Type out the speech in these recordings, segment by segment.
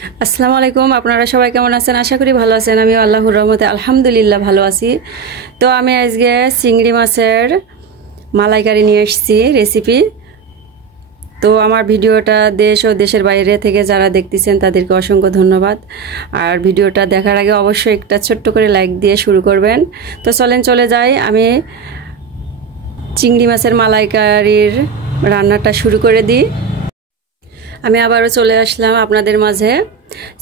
আসসালামু আলাইকুম। আপনারা সবাই কেমন আছেন? আশা করি ভালো আছেন। আমি আল্লাহর রহমতে আলহামদুলিল্লাহ ভালো আছি। তো আমি আজকে চিংড়ি মাছের মালাইকারি নিয়ে এসেছি রেসিপি। তো আমার ভিডিওটা দেশ ও দেশের বাইরে থেকে যারা দেখতেছেন তাদেরকে অসংখ্য ধন্যবাদ। আর ভিডিওটা দেখার আগে অবশ্যই একটা ছোট্ট করে লাইক দিয়ে শুরু করবেন। তো চলে যাই, আমি চিংড়ি মাছের মালাইকারির রান্নাটা শুরু করে দিই। আমি আবারও চলে আসলাম আপনাদের মাঝে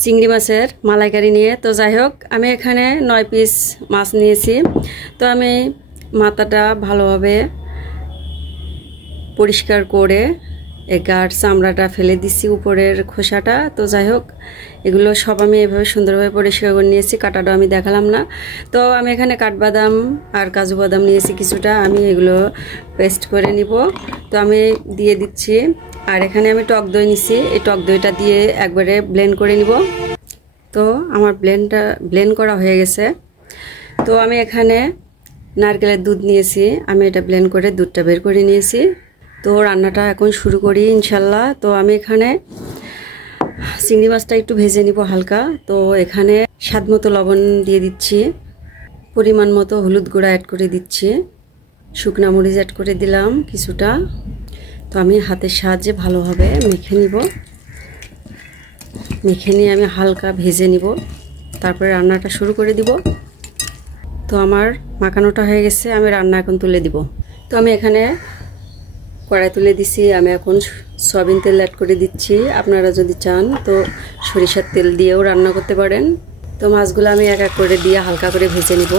চিংড়ি মাছের মালাইকারি নিয়ে। তো যাই হোক, আমি এখানে 9 পিস মাছ নিয়েছি। তো আমি মাথাটা ভালোভাবে পরিষ্কার করে গার চামড়াটা ফেলে দিচ্ছি, উপরের খোসাটা। তো যাই হোক, এগুলো সব আমি এভাবে সুন্দরভাবে পরিষ্কার করে নিয়েছি। কাটাটাও আমি দেখালাম না। তো আমি এখানে কাঠবাদাম আর কাজু বাদাম নিয়েছি কিছুটা, আমি এগুলো পেস্ট করে নিব। তো আমি দিয়ে দিচ্ছি। আর এখানে আমি টক দই নিছি, এই টক দইটা দিয়ে একবারে ব্লেন্ড করে নিব। তো আমার ব্লেন্ড করা হয়ে গেছে। তো আমি এখানে নারকেলের দুধ নিয়েছি, আমি এটা ব্লেন্ড করে দুধটা বের করে নিয়েছি। তো রান্নাটা এখন শুরু করি ইনশাল্লাহ। তো আমি এখানে চিংড়ি মাছটা একটু ভেজে নিব হালকা। তো এখানে স্বাদ মতো লবণ দিয়ে দিচ্ছি, পরিমাণ মতো হলুদ গুঁড়া অ্যাড করে দিচ্ছি, শুকনা মরিচ অ্যাড করে দিলাম কিছুটা। তো আমি হাতের সাহায্যে ভালোভাবে মেখে নিব। মেখে নিয়ে আমি হালকা ভেজে নিব, তারপরে রান্নাটা শুরু করে দিব। তো আমার মাখানোটা হয়ে গেছে, আমি রান্না এখন তুলে দিব। তো আমি এখানে কড়াই তুলে দিছি। আমি এখন সয়াবিন তেল অ্যাড করে দিচ্ছি। আপনারা যদি চান তো সরিষার তেল দিয়েও রান্না করতে পারেন। তো মাছগুলো আমি এক এক করে দিয়ে হালকা করে ভেজে নিব।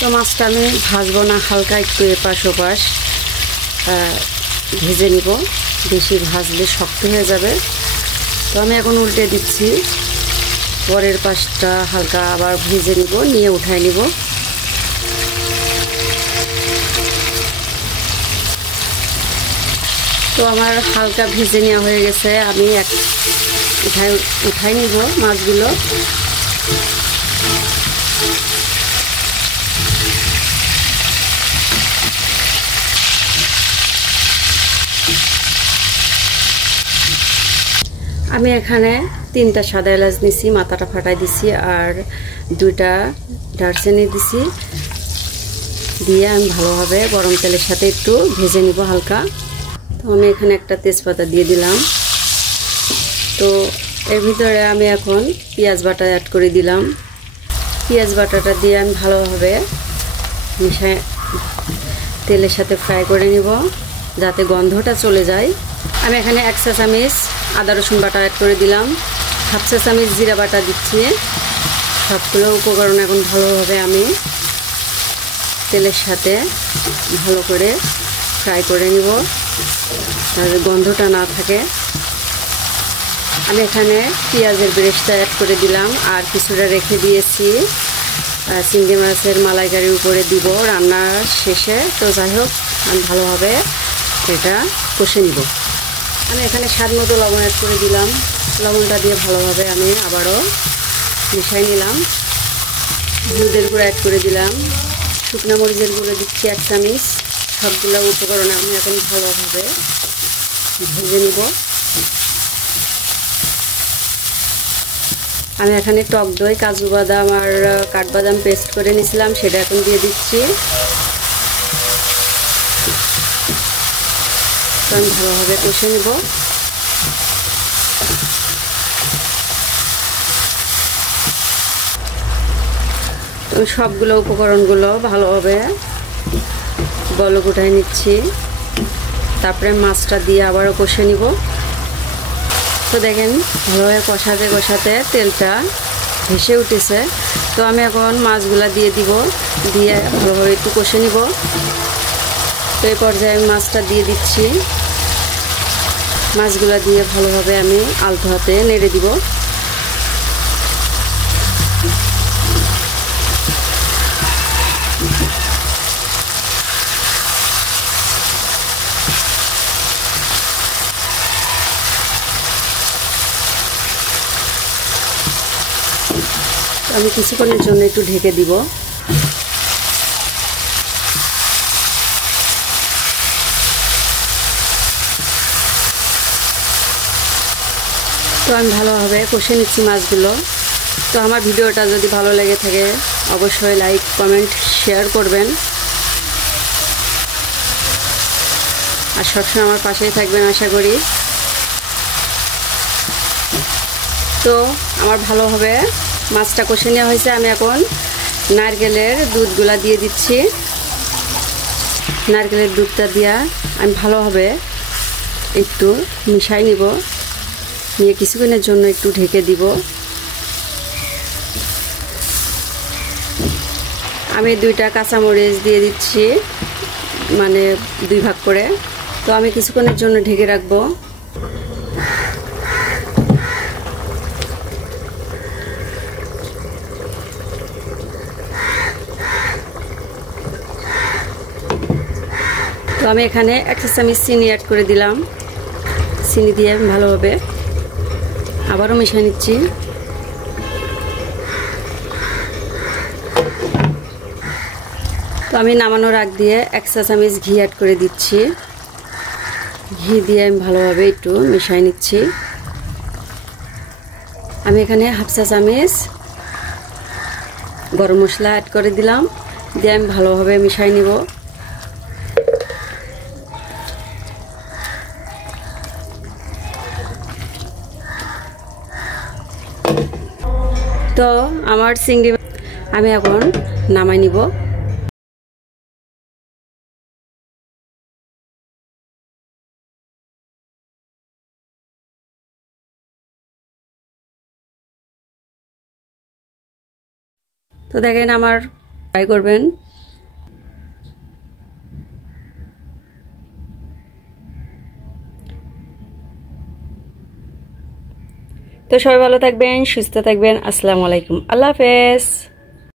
তো মাছটা আমি ভাজবো না, হালকা একটু এপাশ ওপাশ ভেজে নিব, বেশি ভাজলে শক্ত হয়ে যাবে। তো আমি এখন উল্টে দিচ্ছি, পরের পাশটা হালকা আবার ভেজে নিব, নিয়ে উঠাই নিব। তো আমার হালকা ভেজে নেওয়া হয়ে গেছে, আমি উঠাই নিব মাছগুলো। আমি এখানে 3টা সাদা এলাচ নিছি, মাথাটা ফাটাই দিছি, আর 2টা দারচিনি দিছি। দিয়ে আমি ভালোভাবে গরম তেলের সাথে একটু ভেজে নিব হালকা। তো আমি এখানে একটা তেজপাতা দিয়ে দিলাম। তো এর ভিতরে আমি এখন পেঁয়াজ বাটা অ্যাড করে দিলাম। পেঁয়াজ বাটাটা দিয়ে আমি ভালোভাবে মিশিয়ে তেলের সাথে ফ্রাই করে নিব, যাতে গন্ধটা চলে যায়। আমি এখানে 1 চা চামচ আদা রসুন বাটা অ্যাড করে দিলাম, 1/2 চা চামচ জিরা বাটা দিচ্ছি। সবগুলো উপকরণ এখন ভালোভাবে আমি তেলের সাথে ভালো করে ফ্রাই করে নিব, যাতে গন্ধটা না থাকে। আমি এখানে পেঁয়াজের ব্রেস্টটা অ্যাড করে দিলাম, আর কিছুটা রেখে দিয়েছি চিংড়ি মাছের মালাইকারির উপরে দিব রান্নার শেষে। তো যাই হোক, আমি ভালোভাবে এটা কষে নিব। আমি এখানে স্বাদ মতো লবণ অ্যাড করে দিলাম। লবণটা দিয়ে ভালোভাবে আমি আবারও মিশাই নিলাম। হলুদের গুঁড়ো অ্যাড করে দিলাম, শুকনো মরিচের গুঁড়ো দিচ্ছি 1 চামচ। সবগুলো উপকরণ আমি এখন ভালোভাবে ভেজে নিব। আমি এখানে টক দই, কাজু বাদাম আর কাঠবাদাম পেস্ট করে নিয়েছিলাম, সেটা এখন দিয়ে দিচ্ছি। তো আমি ভালোভাবে কষে নেব। তো সবগুলো উপকরণগুলো ভালোভাবে বলক উঠাই নিচ্ছি, তারপরে মাছটা দিয়ে আবারও কষে নিব। তো দেখেন, ভালোভাবে কষাতে কষাতে তেলটা ভেসে উঠেছে। তো আমি এখন মাছগুলা দিয়ে দিব, দিয়ে ভালোভাবে একটু কষে নিব। তো এই পর্যায়ে আমি মাছটা দিয়ে দিচ্ছি। মাছগুলা দিয়ে ভালোভাবে আমি আলতো হাতে নেড়ে দিব। আমি কিছুক্ষণের জন্য একটু ঢেকে দিব। তো আমি ভালোভাবে কষে নিচ্ছি মাছগুলো। তো আমার ভিডিওটা যদি ভালো লেগে থাকে অবশ্যই লাইক কমেন্ট শেয়ার করবেন, আর সবসময় আমার পাশেই থাকবেন আশা করি। তো আমার ভালোভাবে মাছটা কষে নেওয়া হয়েছে। আমি এখন নারকেলের দুধগুলা দিয়ে দিচ্ছি। নারকেলের দুধটা দিয়া আমি ভালোভাবে একটু মিশাই নিব, নিয়ে কিছুক্ষণের জন্য একটু ঢেকে দিব। আমি 2টা কাঁচামরিচ দিয়ে দিচ্ছি, মানে 2 ভাগ করে। তো আমি কিছুক্ষণের জন্য ঢেকে রাখবো। তো আমি এখানে 1 চা চামচ চিনি অ্যাড করে দিলাম। চিনি দিয়ে ভালোভাবে আবারও মিশিয়ে নিচ্ছি। তো আমি নামানোর আগ দিয়ে 1 চা চামচ ঘি অ্যাড করে দিচ্ছি। ঘি দিয়ে আমি ভালোভাবে একটু মিশিয়ে নিচ্ছি। আমি এখানে 1/2 চা চামচ গরম মশলা অ্যাড করে দিলাম, দিয়ে আমি ভালোভাবে মিশিয়ে নিব। তো আমার চিংড়ি আমি এখন নামাই নিব। তো দেখেন আমার ট্রাই করবেন। তো সবাই ভালো থাকবেন, সুস্থ থাকবেন। আসসালামু আলাইকুম, আল্লাহ হাফেজ।